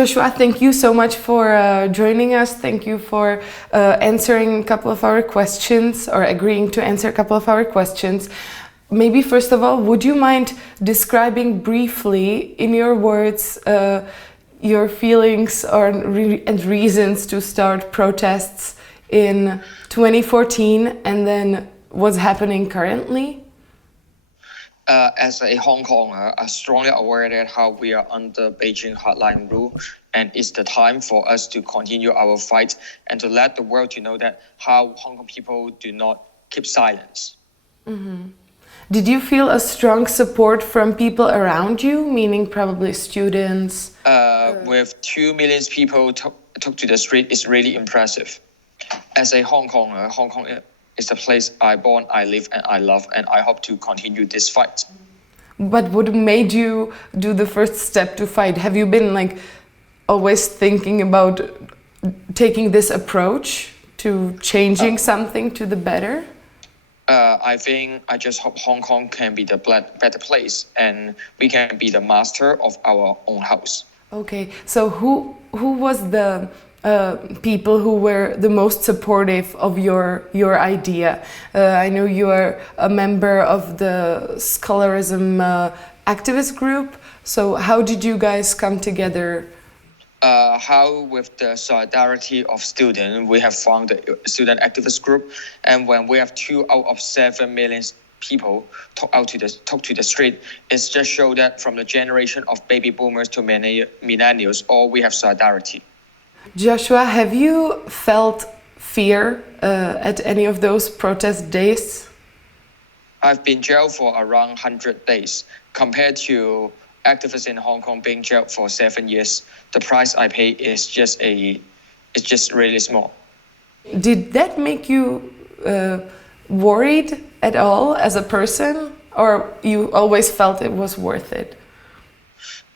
Joshua, thank you so much for joining us. Thank you for answering a couple of our questions, or agreeing to answer a couple of our questions. Maybe first of all, would you mind describing briefly, in your words, your feelings and reasons to start protests in 2014, and then what's happening currently? As a Hong Konger, I'm strongly aware that how we are under Beijing hardline rule, and it's the time for us to continue our fight and to let the world to know that how Hong Kong people do not keep silence. Mm-hmm. Did you feel a strong support from people around you, meaning probably students? With 2 million people took to the street, it's really impressive. As a Hong Konger, Hong Kong is the place I born, I live, and I love, and I hope to continue this fight. But what made you do the first step to fight? Have you been always thinking about taking this approach to changing something to the better? I think I just hope Hong Kong can be the better place, and we can be the master of our own house. Okay, so who was the people who were the most supportive of your idea? I know you are a member of the scholarism activist group. So how did you guys come together? How with the solidarity of students, we have found the student activist group, and when we have 2 out of 7 million people took to the street, it's just show that from the generation of baby boomers to millennials, all we have solidarity. Joshua, have you felt fear at any of those protest days? I've been jailed for around 100 days. Compared to activists in Hong Kong being jailed for 7 years, the price I pay is just really small. Did that make you worried at all as a person, or you always felt it was worth it?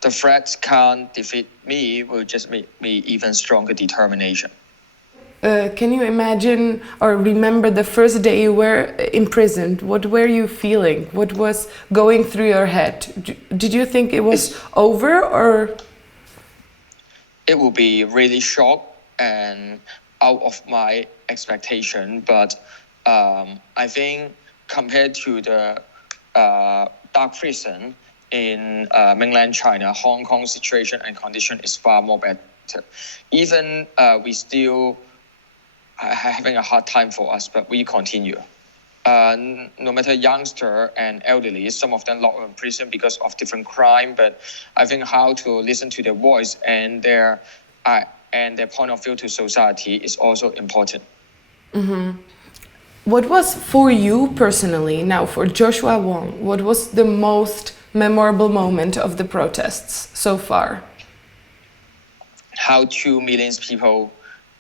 The threats can't defeat me, will just make me even stronger determination. Can you imagine or remember the first day you were imprisoned? What were you feeling? What was going through your head? Did you think it was over, or? It will be really shocked and out of my expectation, but I think compared to the dark prison in mainland China, Hong Kong's situation and condition is far more better. Even we still having a hard time for us, but we continue. No matter youngster and elderly, some of them locked in prison because of different crime, but I think how to listen to their voice and their point of view to society is also important. Mm-hmm. What was for you personally, now for Joshuou Wong, what was the most memorable moment of the protests so far? How 2 million people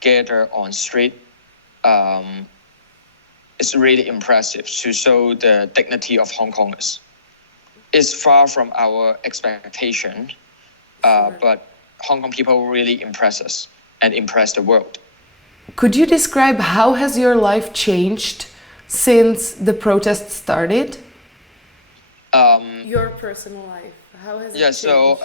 gather on street. It's really impressive to show the dignity of Hong Kongers. It's far from our expectation, but Hong Kong people really impress us and impress the world. Could you describe how has your life changed since the protests started? Your personal life, how has it changed? So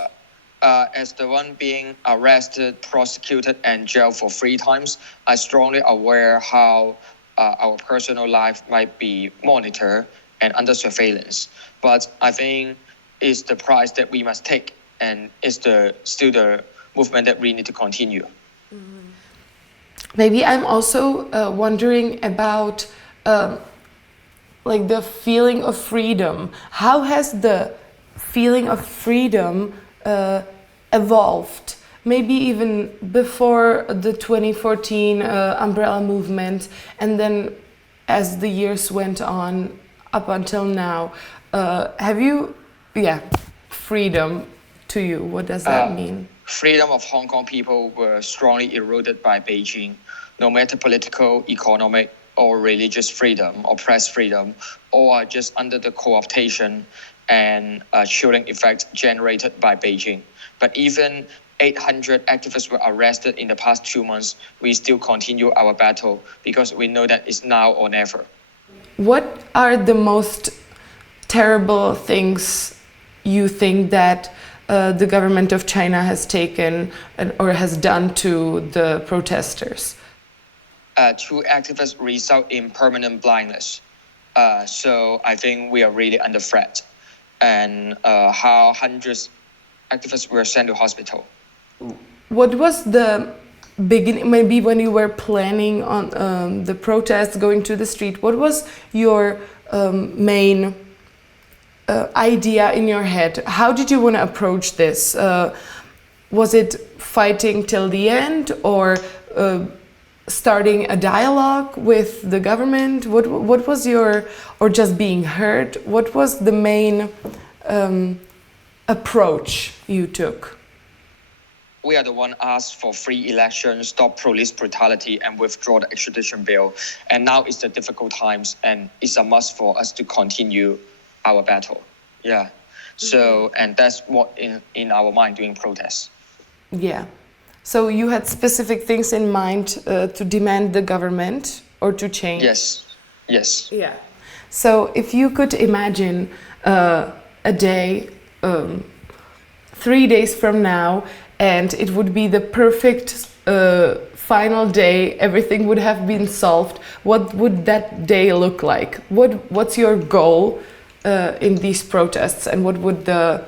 as the one being arrested, prosecuted, and jailed for 3 times, I'm strongly aware how our personal life might be monitored and under surveillance. But I think it's the price that we must take, and it's still the movement that we need to continue. Mm-hmm. Maybe I'm also wondering about the feeling of freedom. How has the feeling of freedom evolved? Maybe even before the 2014 umbrella movement, and then as the years went on up until now. Have you, freedom to you, what does that mean? Freedom of Hong Kong people were strongly eroded by Beijing. No matter political, economic, or religious freedom, or press freedom, all are just under the co-optation and chilling effect generated by Beijing. But even 800 activists were arrested in the past 2 months, we still continue our battle because we know that it's now or never. What are the most terrible things you think that the government of China has taken or has done to the protesters? Two activists result in permanent blindness. So I think we are really under threat. And how hundreds activists were sent to hospital. What was the beginning, maybe when you were planning on the protests, going to the street, what was your main idea in your head? How did you want to approach this? Was it fighting till the end, or starting a dialogue with the government? What was your, or just being heard? What was the main approach you took? We are the one asked for free elections, stop police brutality, and withdraw the extradition bill. And now it's the difficult times, and it's a must for us to continue our battle. Yeah. So, and that's what in our mind doing protests. Yeah. So you had specific things in mind to demand the government or to change? Yes. Yes. Yeah. So if you could imagine a day, 3 days from now, and it would be the perfect final day, everything would have been solved, what would that day look like? What's your goal in these protests, and what would the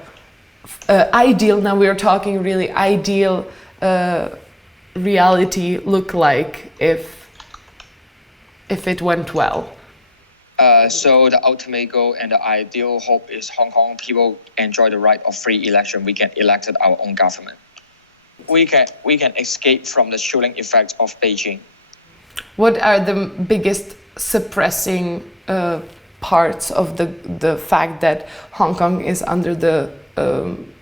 ideal, now we are talking really ideal reality look like if it went well? So the ultimate goal and the ideal hope is Hong Kong people enjoy the right of free election. We can elect our own government. We can escape from the chilling effects of Beijing. What are the biggest suppressing parts of the fact that Hong Kong is under the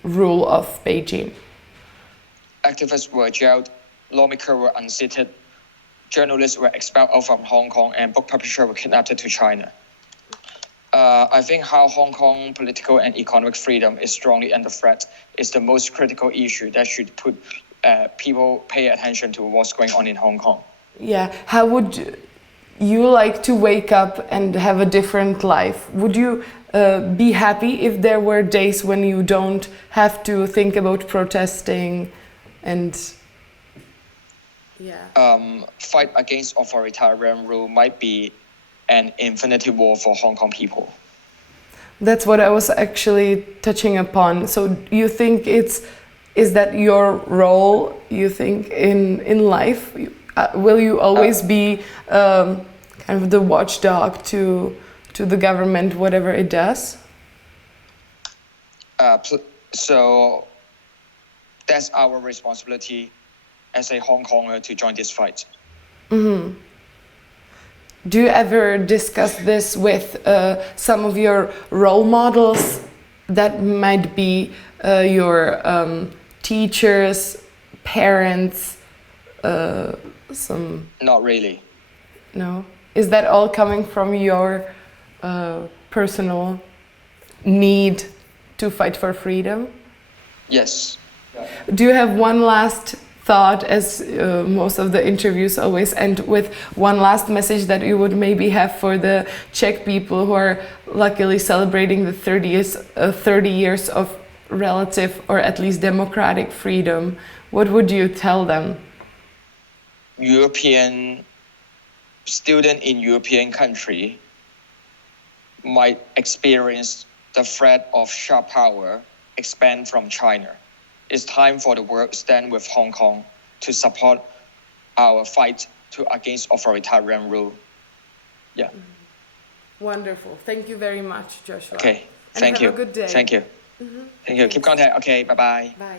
rule of Beijing? Activists were jailed, lawmakers were unseated, journalists were expelled from Hong Kong, and book publishers were kidnapped to China. I think how Hong Kong political and economic freedom is strongly under threat is the most critical issue that should put people pay attention to what's going on in Hong Kong. Yeah, how would you like to wake up and have a different life? Would you be happy if there were days when you don't have to think about protesting and... Yeah. Fight against authoritarian rule might be an infinity war for Hong Kong people. That's what I was actually touching upon. So you think is that your role, you think, in life? Will you always be kind of the watchdog to the government, whatever it does? So that's our responsibility as a Hong Konger to join this fight. Mm-hmm. Do you ever discuss this with some of your role models that might be your teachers, parents, some... Not really. No? Is that all coming from your personal need to fight for freedom? Yes. Do you have one last thought, as most of the interviews always end with one last message that you would maybe have for the Czech people who are luckily celebrating the 30 years of relative or at least democratic freedom? What would you tell them? European student in European country might experience the threat of sharp power expand from China. It's time for the world to stand with Hong Kong to support our fight against authoritarian rule. Yeah. Wonderful. Thank you very much, Joshua. Okay. And have a good day. Thank you. Mm-hmm. Thank you. Keep contact. Okay. Bye-bye. Bye.